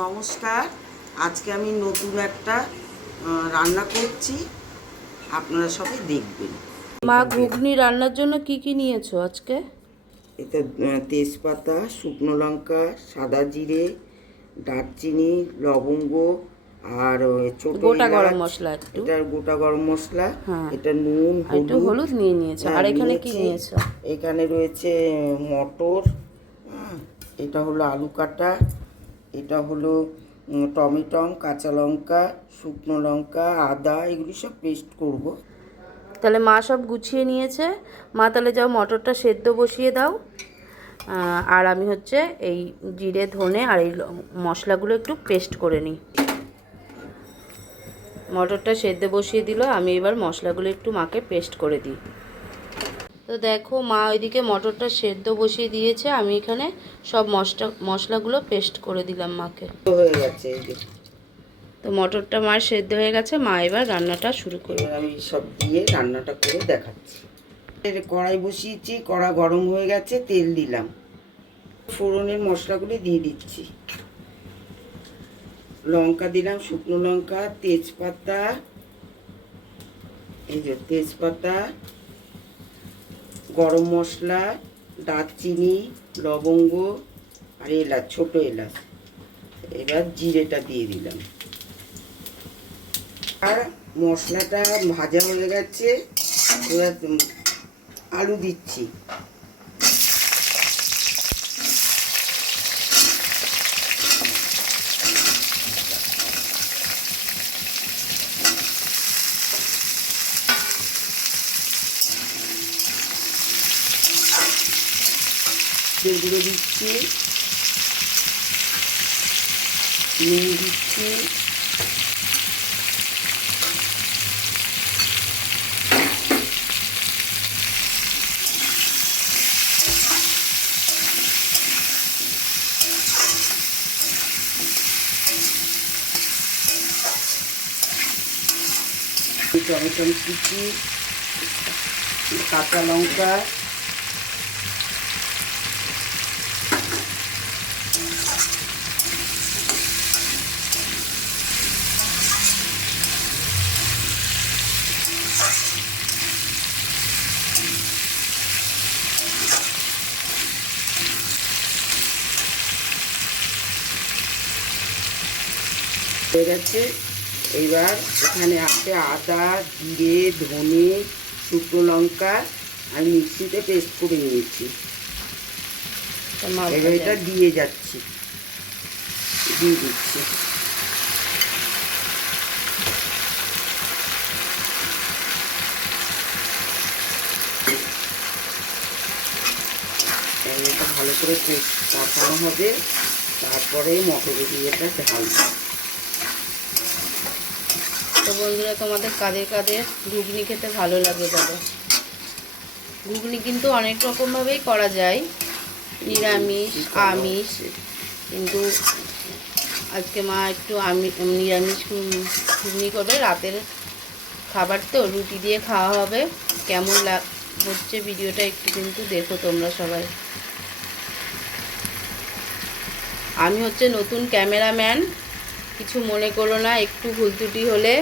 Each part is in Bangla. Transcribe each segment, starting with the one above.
নমস্কার। আজকে আমি নতুন একটা রান্না করছি, আপনারা সবাই দেখবেন। মা ঘুগনি রান্নার জন্য কি কি নিয়েছো আজকে? এটা তেজপাতা, শুকনো লঙ্কা, সাদা জিরে, দারচিনি, লবঙ্গ আর ছোট গোটা গরম এলাচ। মশলা একটু, এটা গোটা গরম মশলা। হ্যাঁ, এটা নুন, আর একটু হলুদ নিয়ে নিয়েছো। আর এখানে কি নিয়েছো? এখানে রয়েছে মটর, এটা হলো আলু কাটা, এটা হলো টমেটো, কাঁচা লঙ্কা, শুকনো লঙ্কা, আদা, এগুলি সব পেস্ট করব। তাহলে মা সব গুছিয়ে নিয়েছে। মা তাহলে যাও মটরটা সেদ্ধ বসিয়ে দাও। আর আমি হচ্ছে এই জিরে ধনে আর এই মশলাগুলো একটু পেস্ট করে নিই। মটরটা সেদ্ধ বসিয়ে দিল, আমি এবার মশলাগুলো একটু মাকে পেস্ট করে দিই। তো দেখো মা ওইদিকে মটরটা সেদ্ধ বসিয়ে দিয়েছে, আমি এখানে সব মশলাগুলো পেস্ট করে দিলাম মাকে। হয়ে গেছে এই যে। তো মটরটা মার সেদ্ধ হয়ে গেছে, মা এবার রান্নাটা শুরু করবে। এবার আমি সব দিয়ে রান্নাটা করে দেখাচ্ছি। কড়াই বসিয়েছি, কড়া গরম হয়ে গেছে, তেল দিলাম, ফোড়নের মশলাগুলি দিয়ে দিচ্ছি। লঙ্কা দিলাম, শুকনো লঙ্কা, তেজপাতা, এই যে তেজপাতা, গরম মশলা, দারচিনি, লবঙ্গ আর এলাচ, ছোট এলাচ। এবার জিরেটা দিয়ে দিলাম। আর মশলাটা ভাজা হয়ে গেছে, এবার আলু দিচ্ছি। গুঁড়ো দিচ্ছি, নুন দিচ্ছি, টমেটো কুচি, কাঁচা লঙ্কা, হয়ে গেছে। এবার এখানে আছে আদা, জিরে, ধনে, শুকনো লঙ্কা আর মিক্সিতে পেস্ট করে নিয়েছি। এবার এটা দিয়ে দিচ্ছি। এটা ভালো করে কষানো হবে, তারপরে মটরের ইয়েটা ঢালবো। তো বন্ধুরা, তোমাদের কাদের কাদের ঘুগনি খেতে ভালো লাগে বলো? ঘুগনি কিন্তু অনেক রকমভাবেই করা যায়, নিরামিষ, আমিষ, কিন্তু আজকে মা একটু নিরামিষ ঘুগনি করবে। রাতের খাবার তো রুটি দিয়ে খাওয়া হবে। কেমন হচ্ছে ভিডিওটা একটু কিন্তু দেখো তোমরা সবাই। আমি হচ্ছে নতুন ক্যামেরাম্যান, কিছু মনে করো না, একটু ভুল ত্রুটি হলে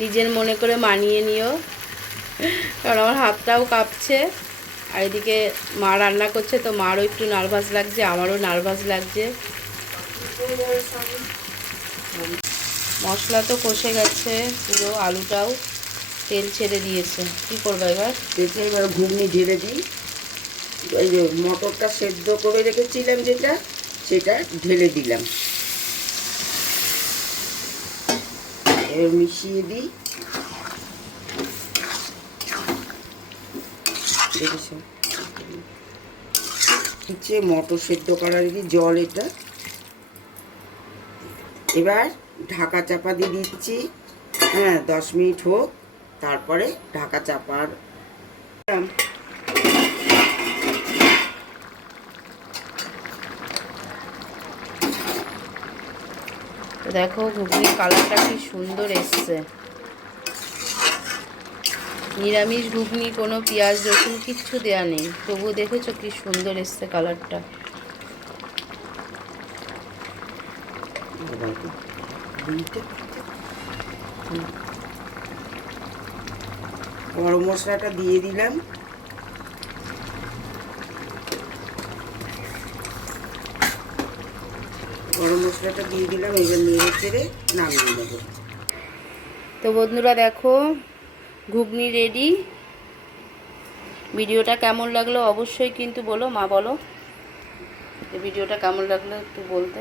নিজের মনে করে মানিয়ে নিও, কারণ আমার হাতটাও কাঁপছে। আর এদিকে মা রান্না করছে, তো মারও একটু নার্ভাস লাগছে, আমারও নার্ভাস লাগছে। মশলা তো কষে গেছে পুরো, আলুটাও তেল ছেড়ে দিয়েছে। কী করবো এবার? এবার ঘুগনি ঢেলে দিই। এই যে মটরটা সেদ্ধ করে রেখেছিলাম যেটা, সেটা ঢেলে দিলাম। এবার মিশিয়ে দিই। হচ্ছে মটর সেদ্ধ করার জল এটা। এবার ঢাকা চাপা দিয়ে দিচ্ছি, 10 মিনিট হোক, তারপরে ঢাকা চাপার। দেখো ঘুগনির কালারটা কি সুন্দর এসছে। নিরামিষ ঘুগনি, কোনো পেঁয়াজ রসুন কিচ্ছু দেওয়া নেই, তবুও দেখেছো কি সুন্দর এসছে কালারটা। গরম মশলাটা দিয়ে দিলাম। গরম মশলাটা দিয়ে দিলাম, এবার নেড়ে চেড়ে নামিয়ে নেব। তো বন্ধুরা দেখো ঘুগনি রেডি। ভিডিওটা কেমন লাগলো অবশ্যই কিন্তু বলো, মা বলো ভিডিওটা কেমন লাগলো একটু বলতে।